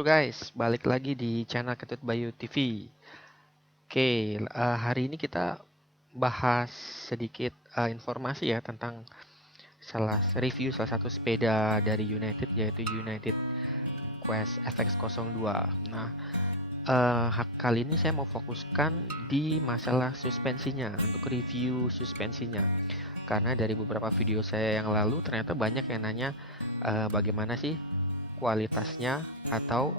Halo guys, balik lagi di channel Ketut Bayu TV. Oke, hari ini kita bahas sedikit informasi ya tentang review salah satu sepeda dari United, yaitu United Quest FX02. Nah, kali ini saya mau fokuskan di masalah suspensinya, untuk review suspensinya. Karena dari beberapa video saya yang lalu ternyata banyak yang nanya bagaimana sih kualitasnya atau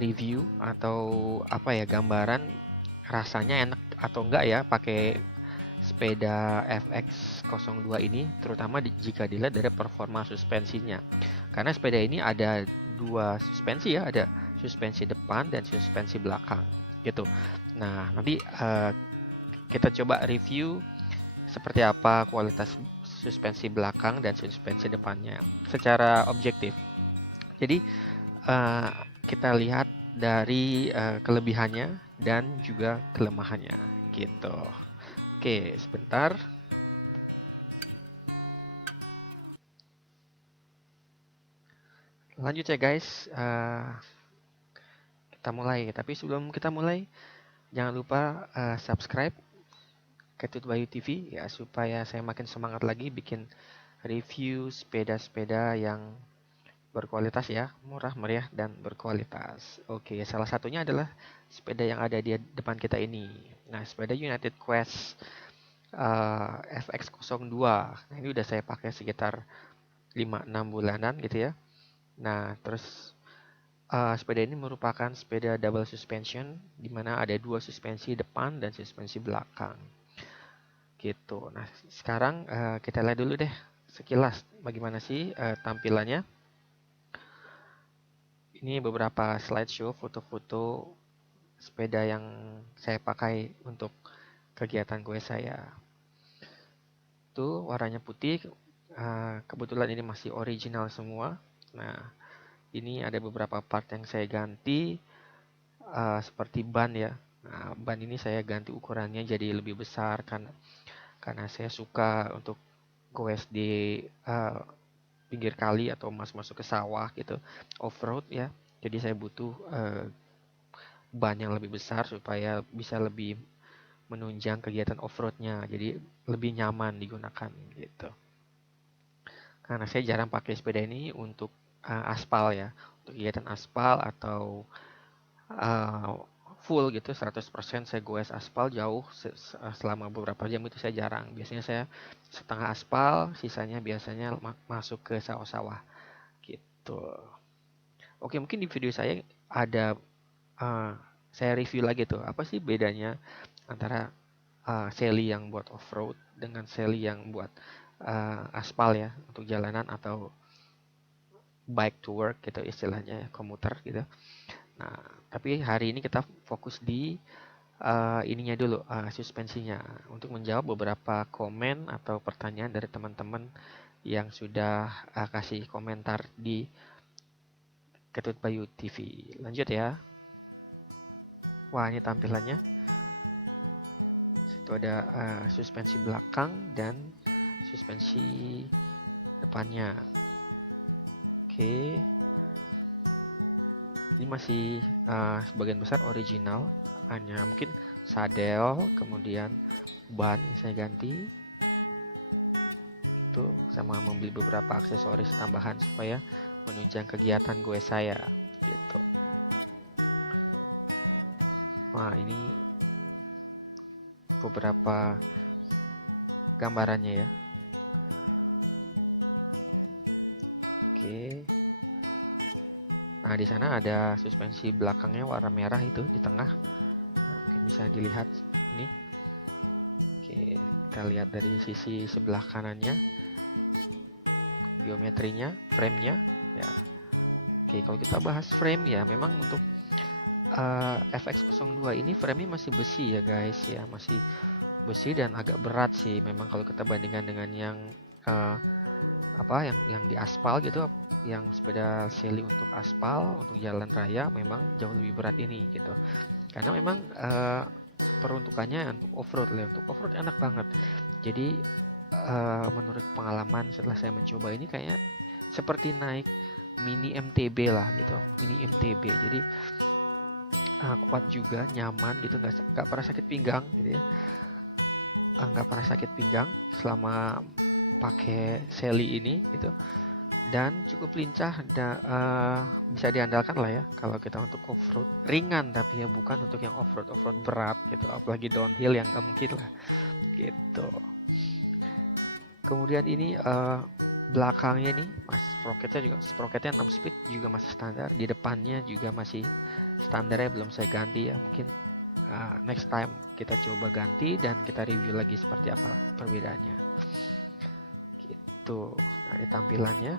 review atau apa ya, gambaran rasanya enak atau enggak ya pakai sepeda FX02 ini, terutama jika dilihat dari performa suspensinya. Karena sepeda ini ada dua suspensi ya, ada suspensi depan dan suspensi belakang gitu. Nah, nanti kita coba review seperti apa kualitas suspensi belakang dan suspensi depannya secara objektif. Jadi uh, kita lihat dari kelebihannya dan juga kelemahannya gitu. Oke, sebentar. Lanjut ya guys. Kita mulai. Tapi sebelum kita mulai, jangan lupa subscribe Ketut Bayu TV ya, supaya saya makin semangat lagi bikin review sepeda-sepeda yang berkualitas ya, murah meriah dan berkualitas. Oke, salah satunya adalah sepeda yang ada di depan kita ini. Nah, sepeda United Quest FX02. Nah, ini udah saya pakai sekitar 5-6 bulanan gitu ya. Nah, terus sepeda ini merupakan sepeda double suspension, di mana ada dua suspensi depan dan suspensi belakang gitu. Nah, sekarang kita lihat dulu deh sekilas bagaimana sih tampilannya. Ini beberapa slideshow foto-foto sepeda yang saya pakai untuk kegiatan gue saya. Tuh warnanya putih, kebetulan ini masih original semua. Nah, ini ada beberapa part yang saya ganti, seperti ban ya. Nah, ban ini saya ganti ukurannya jadi lebih besar karena saya suka untuk goes di pinggir kali atau masuk ke sawah gitu, off road ya. Jadi saya butuh ban yang lebih besar supaya bisa lebih menunjang kegiatan off-roadnya, jadi lebih nyaman digunakan gitu. Karena saya jarang pakai sepeda ini untuk aspal ya, untuk kegiatan aspal atau uh, full gitu 100% saya goes aspal jauh selama beberapa jam, itu saya jarang. Biasanya saya setengah aspal, sisanya biasanya masuk ke sawah-sawah gitu. Oke, mungkin di video saya ada saya review lagi tuh apa sih bedanya antara Sally yang buat off-road dengan Sally yang buat aspal ya, untuk jalanan atau bike to work gitu istilahnya, komuter gitu. Nah, tapi hari ini kita fokus di ininya dulu, suspensinya, untuk menjawab beberapa komen atau pertanyaan dari teman-teman yang sudah kasih komentar di Ketut Bayu TV. Lanjut ya. Wah, ini tampilannya. Itu ada suspensi belakang dan suspensi depannya. Oke, ini masih sebagian besar original, hanya mungkin sadel, kemudian ban yang saya ganti itu, sama membeli beberapa aksesoris tambahan supaya menunjang kegiatan gue saya gitu. Nah, ini beberapa gambarannya ya. Oke. Nah, di sana ada suspensi belakangnya warna merah itu di tengah. Nah, mungkin bisa dilihat ini. Oke, kita lihat dari sisi sebelah kanannya, geometrinya, frame-nya ya. Oke, kalau kita bahas frame ya, memang untuk FX02 ini frame-nya masih besi ya guys ya, masih besi dan agak berat sih memang kalau kita bandingkan dengan yang uh, yang di aspal gitu, yang sepeda Sally untuk aspal, untuk jalan raya memang jauh lebih berat ini gitu. Karena memang peruntukannya untuk off-road ya, untuk off-road enak banget. Jadi menurut pengalaman setelah saya mencoba ini, kayaknya seperti naik mini MTB lah gitu, mini MTB. Jadi kuat juga, nyaman gitu, nggak pernah sakit pinggang gitu ya. Nggak pernah sakit pinggang selama pakai Sally ini gitu, dan cukup lincah, bisa diandalkan lah ya kalau kita untuk off-road ringan, tapi ya bukan untuk yang off-road berat gitu, apalagi downhill yang nggak mungkin lah gitu. Kemudian ini belakangnya nih sprocketnya 6 speed juga masih standar, di depannya juga masih standar ya, belum saya ganti ya, mungkin next time kita coba ganti dan kita review lagi seperti apa perbedaannya gitu. Nah, ini tampilannya.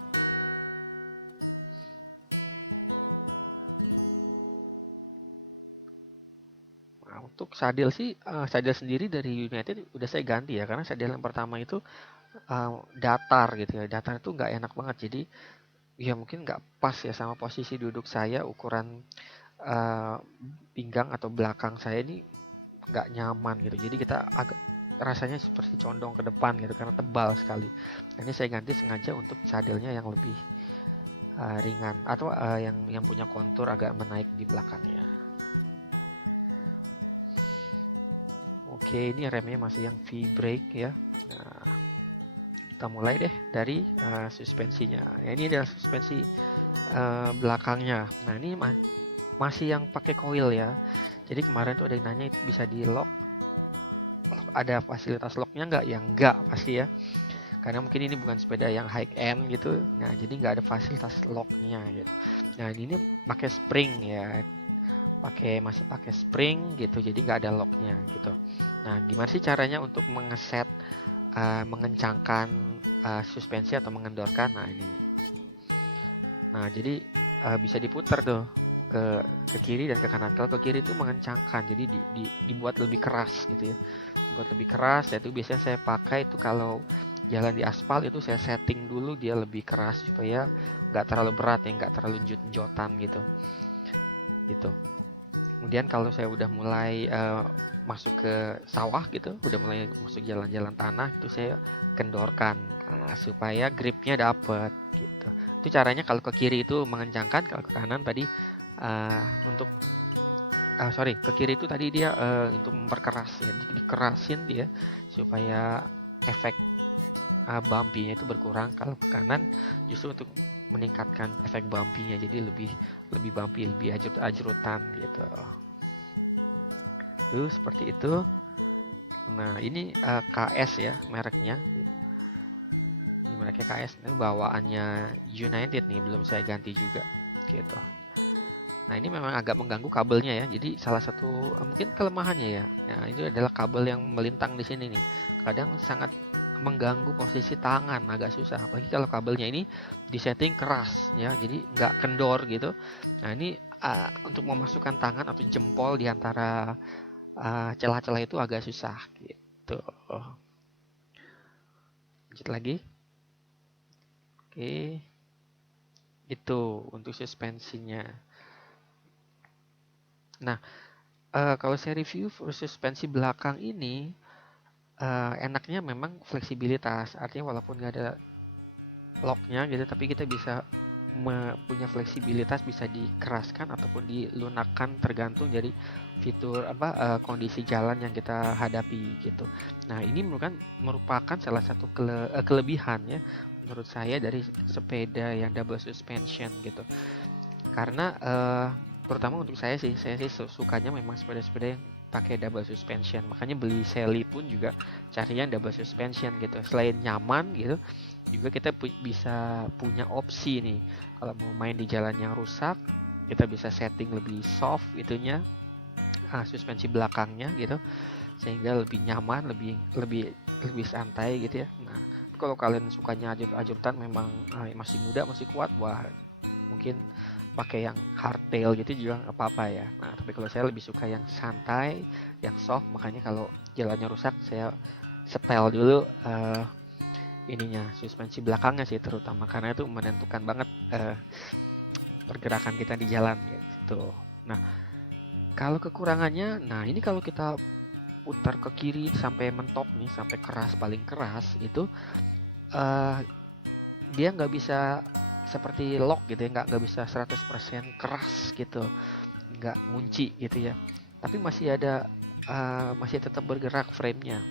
Nah, untuk sadel sih, sadel sendiri dari United udah saya ganti ya, karena sadel yang pertama itu datar gitu ya, datar itu nggak enak banget, jadi ya mungkin nggak pas ya sama posisi duduk saya, ukuran pinggang atau belakang saya ini nggak nyaman gitu, jadi kita agak rasanya seperti condong ke depan gitu karena tebal sekali. Nah, ini saya ganti sengaja untuk sadelnya yang lebih ringan, atau yang punya kontur agak menaik di belakangnya. Oke, ini remnya masih yang V-brake ya. Nah, kita mulai deh dari suspensinya. Ya, ini adalah suspensi belakangnya. Nah, ini masih yang pakai coil ya. Jadi kemarin tuh ada yang nanya bisa di lock, ada fasilitas locknya nggak? Ya nggak pasti ya, karena mungkin ini bukan sepeda yang high end gitu. Nah, jadi nggak ada fasilitas locknya gitu. Nah, ini pakai spring ya, masih pakai spring gitu, jadi nggak ada locknya gitu. Nah, gimana sih caranya untuk mengeset mengencangkan suspensi atau mengendorkan? Nah, ini. Nah, jadi bisa diputar tuh ke kiri dan ke kanan. Kalau ke kiri itu mengencangkan, jadi dibuat lebih keras gitu ya. Buat lebih keras, yaitu biasanya saya pakai itu kalau jalan di aspal itu saya setting dulu dia lebih keras supaya nggak terlalu berat ya, nggak terlalu njot-njotan gitu. Kemudian kalau saya udah mulai masuk ke sawah gitu, udah mulai masuk jalan-jalan tanah, itu saya kendorkan supaya gripnya dapet gitu. Itu caranya kalau ke kiri itu mengencangkan, kalau ke kanan tadi untuk ke kiri itu tadi dia untuk memperkeras ya, dikerasin dia supaya efek bumpy-nya itu berkurang. Kalau ke kanan justru untuk meningkatkan efek bumpy-nya, jadi lebih bumpy, lebih ajrut-ajrutan gitu. Tuh seperti itu. Nah, ini KS ya mereknya. Ini mereknya KS, ini bawaannya United nih, belum saya ganti juga gitu. Nah, ini memang agak mengganggu kabelnya ya. Jadi salah satu mungkin kelemahannya ya. Nah, itu adalah kabel yang melintang di sini nih. Kadang sangat mengganggu posisi tangan, agak susah. Apalagi kalau kabelnya ini disetting keras ya, jadi nggak kendor gitu. Nah, ini untuk memasukkan tangan atau jempol di antara celah-celah itu agak susah gitu. Lanjut lagi. Oke, itu untuk suspensinya. Nah, kalau saya review suspensi belakang ini, enaknya memang fleksibilitas. Artinya walaupun nggak ada locknya gitu, tapi kita bisa punya fleksibilitas, bisa dikeraskan ataupun dilunakkan tergantung dari fitur kondisi jalan yang kita hadapi gitu. Nah, ini merupakan salah satu kelebihan ya menurut saya dari sepeda yang double suspension gitu. Karena terutama untuk saya sih sukanya memang sepeda-sepeda yang pakai double suspension. Makanya beli Sally pun juga cari yang double suspension gitu. Selain nyaman gitu, juga kita bisa punya opsi nih, kalau mau main di jalan yang rusak, kita bisa setting lebih soft itunya, suspensi belakangnya gitu, sehingga lebih nyaman, lebih santai gitu ya. Nah, kalau kalian sukanya ajut-ajutan, memang masih muda, masih kuat, wah mungkin pakai yang hardtail gitu juga nggak apa-apa ya. Nah, tapi kalau saya lebih suka yang santai, yang soft, makanya kalau jalannya rusak saya setel dulu ininya, suspensi belakangnya sih terutama, karena itu menentukan banget pergerakan kita di jalan gitu. Nah, kalau kekurangannya, nah ini kalau kita putar ke kiri sampai mentok nih, sampai keras, paling keras itu dia nggak bisa seperti lock gitu ya, nggak bisa 100% keras gitu, nggak ngunci gitu ya, tapi masih ada masih tetap bergerak frame-nya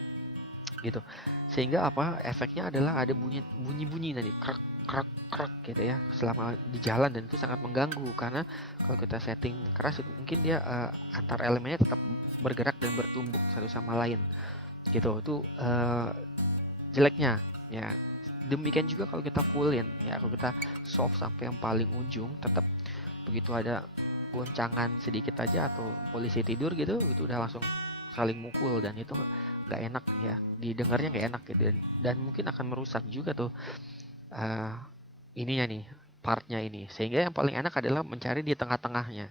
gitu. Sehingga apa, efeknya adalah ada bunyi nanti krek krek krek gitu ya selama di jalan, dan itu sangat mengganggu karena kalau kita setting keras itu mungkin dia antar elemennya tetap bergerak dan bertumbuk satu sama lain gitu. Itu jeleknya ya. Demikian juga kalau kita fullin ya, kalau kita soft sampai yang paling ujung, tetap begitu ada goncangan sedikit aja atau polisi tidur gitu, itu udah langsung saling mukul, dan itu nggak enak ya, didengarnya nggak enak gitu, dan mungkin akan merusak juga tuh ininya nih, partnya ini. Sehingga yang paling enak adalah mencari di tengah-tengahnya,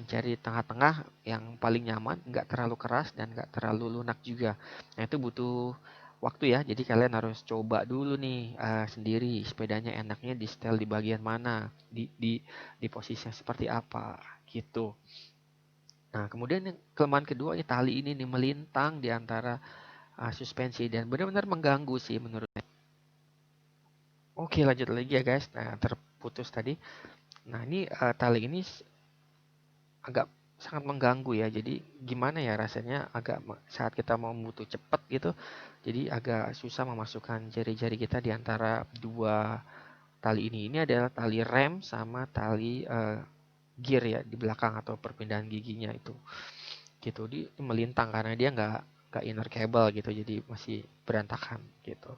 mencari tengah-tengah yang paling nyaman, nggak terlalu keras dan nggak terlalu lunak juga. Nah itu butuh waktu ya, jadi kalian harus coba dulu nih sendiri sepedanya enaknya di setel di bagian mana, di posisi seperti apa gitu. Nah kemudian yang kelemahan kedua ya, tali ini nih melintang di antara suspensi dan benar-benar mengganggu sih menurut saya. Oke, lanjut lagi ya guys. Nah terputus tadi. Nah ini tali ini agak sangat mengganggu ya. Jadi gimana ya rasanya, agak saat kita mau butuh cepat gitu, jadi agak susah memasukkan jari-jari kita di antara dua tali ini. Ini adalah tali rem sama tali gear ya di belakang atau perpindahan giginya itu. Gitu, di melintang karena dia nggak inner cable gitu, jadi masih berantakan gitu.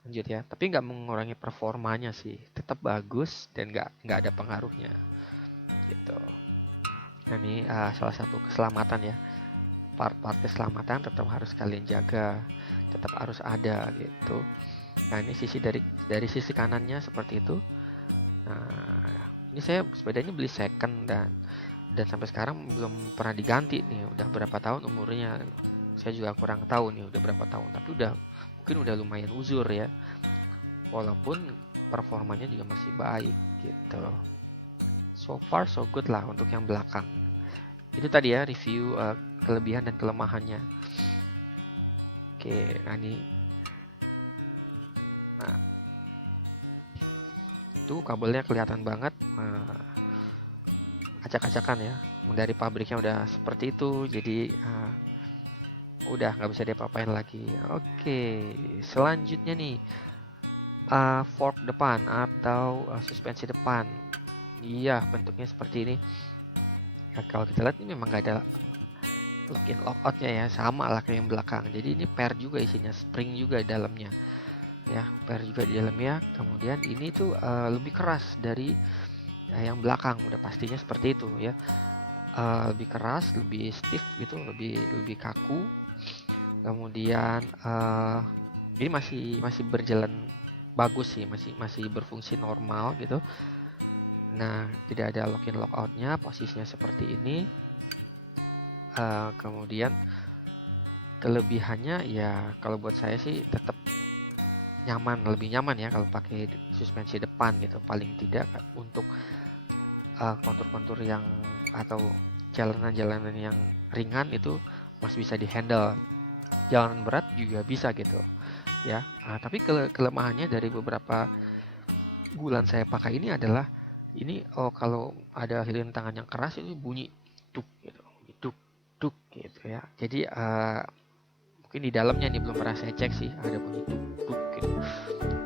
Lanjut ya, tapi nggak mengurangi performanya sih, tetap bagus dan nggak ada pengaruhnya gitu. Nah ini salah satu keselamatan ya, part-part keselamatan tetap harus kalian jaga, tetap harus ada gitu. Nah ini dari sisi kanannya seperti itu. Nah ini saya sepedanya beli second, dan sampai sekarang belum pernah diganti nih, udah berapa tahun umurnya saya juga kurang tahu nih udah berapa tahun, tapi mungkin udah lumayan uzur ya, walaupun performanya juga masih baik gitu. So far so good lah untuk yang belakang. Itu tadi ya review kelebihan dan kelemahannya. Oke, nah ini, nah itu kabelnya kelihatan banget acak-acakan ya, dari pabriknya udah seperti itu, jadi udah nggak bisa diapa-apain lagi. Oke, selanjutnya nih fork depan atau suspensi depan. Iya, bentuknya seperti ini. Ya, kalau kita lihat ini memang nggak ada lock in lock outnya ya, sama lah kayak yang belakang. Jadi ini pair juga isinya, spring juga di dalamnya ya, pair juga di dalamnya. Kemudian ini tuh lebih keras dari yang belakang, udah pastinya seperti itu ya. Lebih keras, lebih stiff gitu, lebih kaku. Kemudian ini masih berjalan bagus sih, masih berfungsi normal gitu. Nah tidak ada lock in lock outnya, posisinya seperti ini. Kemudian kelebihannya ya kalau buat saya sih tetap lebih nyaman ya kalau pakai suspensi depan gitu, paling tidak untuk kontur-kontur yang atau jalanan-jalanan yang ringan itu masih bisa dihandle, jalanan berat juga bisa gitu ya. Tapi kelemahannya dari beberapa bulan saya pakai ini adalah ini, kalau ada tangan yang keras itu bunyi duk gitu, duk duk gitu ya. Jadi mungkin di dalamnya nih belum pernah saya cek sih ada bunyi duk duk gitu.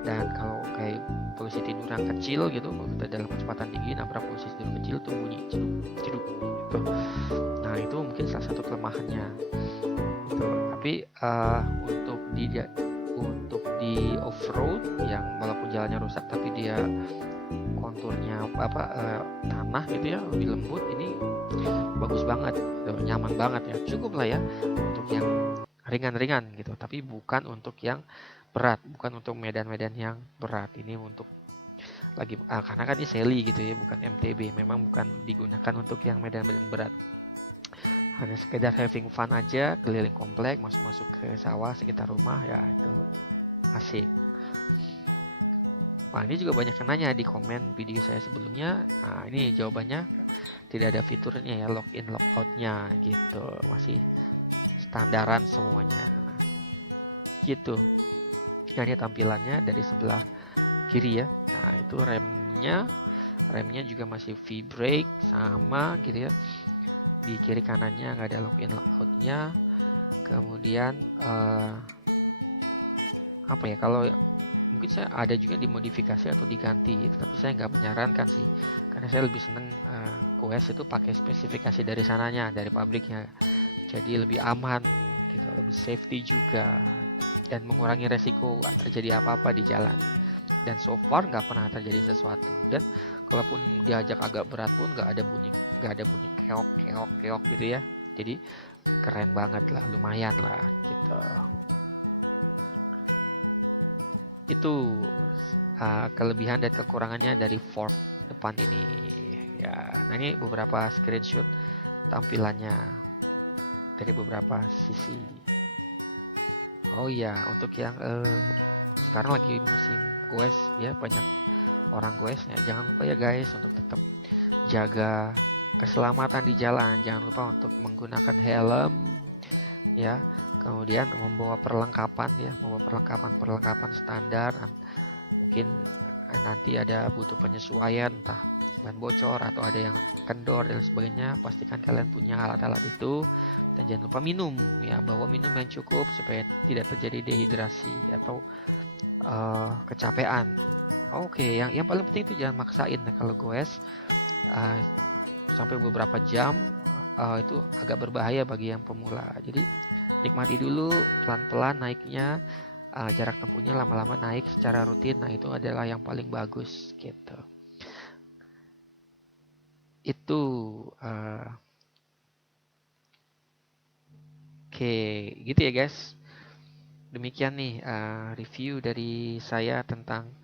Dan kalau kayak posisi tidur yang kecil gitu, kalau kita dalam kecepatan tinggi nabrak posisi tidur kecil tuh bunyi ceduk ceduk gitu. Nah itu mungkin salah satu kelemahannya gitu. Tapi untuk di off road yang walaupun jalannya rusak tapi dia konturnya tanah gitu ya, lebih lembut, ini bagus banget gitu, nyaman banget ya, cukup lah ya untuk yang ringan-ringan gitu, tapi bukan untuk yang berat, bukan untuk medan-medan yang berat. Ini untuk lagi karena kan ini Sally gitu ya, bukan MTB, memang bukan digunakan untuk yang medan-medan berat, hanya sekedar having fun aja, keliling komplek, masuk-masuk ke sawah sekitar rumah ya, itu asik. Nah ini juga banyak yang nanya di komen video saya sebelumnya. Nah ini jawabannya, tidak ada fiturnya ya, lock in lock outnya gitu, masih standaran semuanya gitu. Nah ini tampilannya dari sebelah kiri ya. Nah itu remnya juga masih V-brake sama gitu ya. Di kiri kanannya nggak ada lock in lock outnya. Kemudian apa ya, kalau mungkin saya ada juga dimodifikasi atau diganti gitu, tapi saya nggak menyarankan sih, karena saya lebih seneng QS itu pakai spesifikasi dari sananya, dari pabriknya, jadi lebih aman gitu, lebih safety juga, dan mengurangi resiko terjadi apa-apa di jalan. Dan so far nggak pernah terjadi sesuatu, dan kalaupun diajak agak berat pun nggak ada bunyi keok keok keok gitu ya. Jadi keren banget lah, lumayan lah gitu. Itu kelebihan dan kekurangannya dari fork depan ini ya. Nah ini beberapa screenshot tampilannya dari beberapa sisi. Oh iya, untuk yang sekarang lagi musim goes ya, banyak orang goes ya, jangan lupa ya guys untuk tetap jaga keselamatan di jalan. Jangan lupa untuk menggunakan helm ya, kemudian membawa perlengkapan ya, membawa perlengkapan standar. Mungkin nanti ada butuh penyesuaian, entah ban bocor atau ada yang kendor dan sebagainya. Pastikan kalian punya alat-alat itu, dan jangan lupa minum ya, bawa minum yang cukup supaya tidak terjadi dehidrasi atau kecapean. Oke, yang paling penting itu jangan maksain ya, kalau goes sampai beberapa jam itu agak berbahaya bagi yang pemula. Jadi nikmati dulu pelan-pelan naiknya, jarak tempuhnya lama-lama naik secara rutin. Nah itu adalah yang paling bagus gitu. Itu oke, gitu ya guys. Demikian nih review dari saya tentang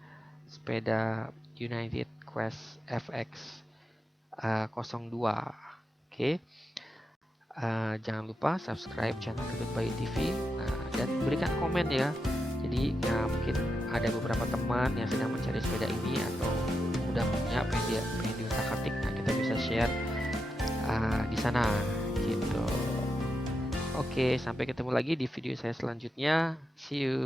sepeda United Quest FX 02. Oke. Jangan lupa subscribe channel Kebet Bayu TV, dan berikan komen ya. Jadi ya, mungkin ada beberapa teman yang sedang mencari sepeda ini atau udah punya pengen diutak-atik. Nah kita bisa share di sana gitu. Oke, sampai ketemu lagi di video saya selanjutnya. See you.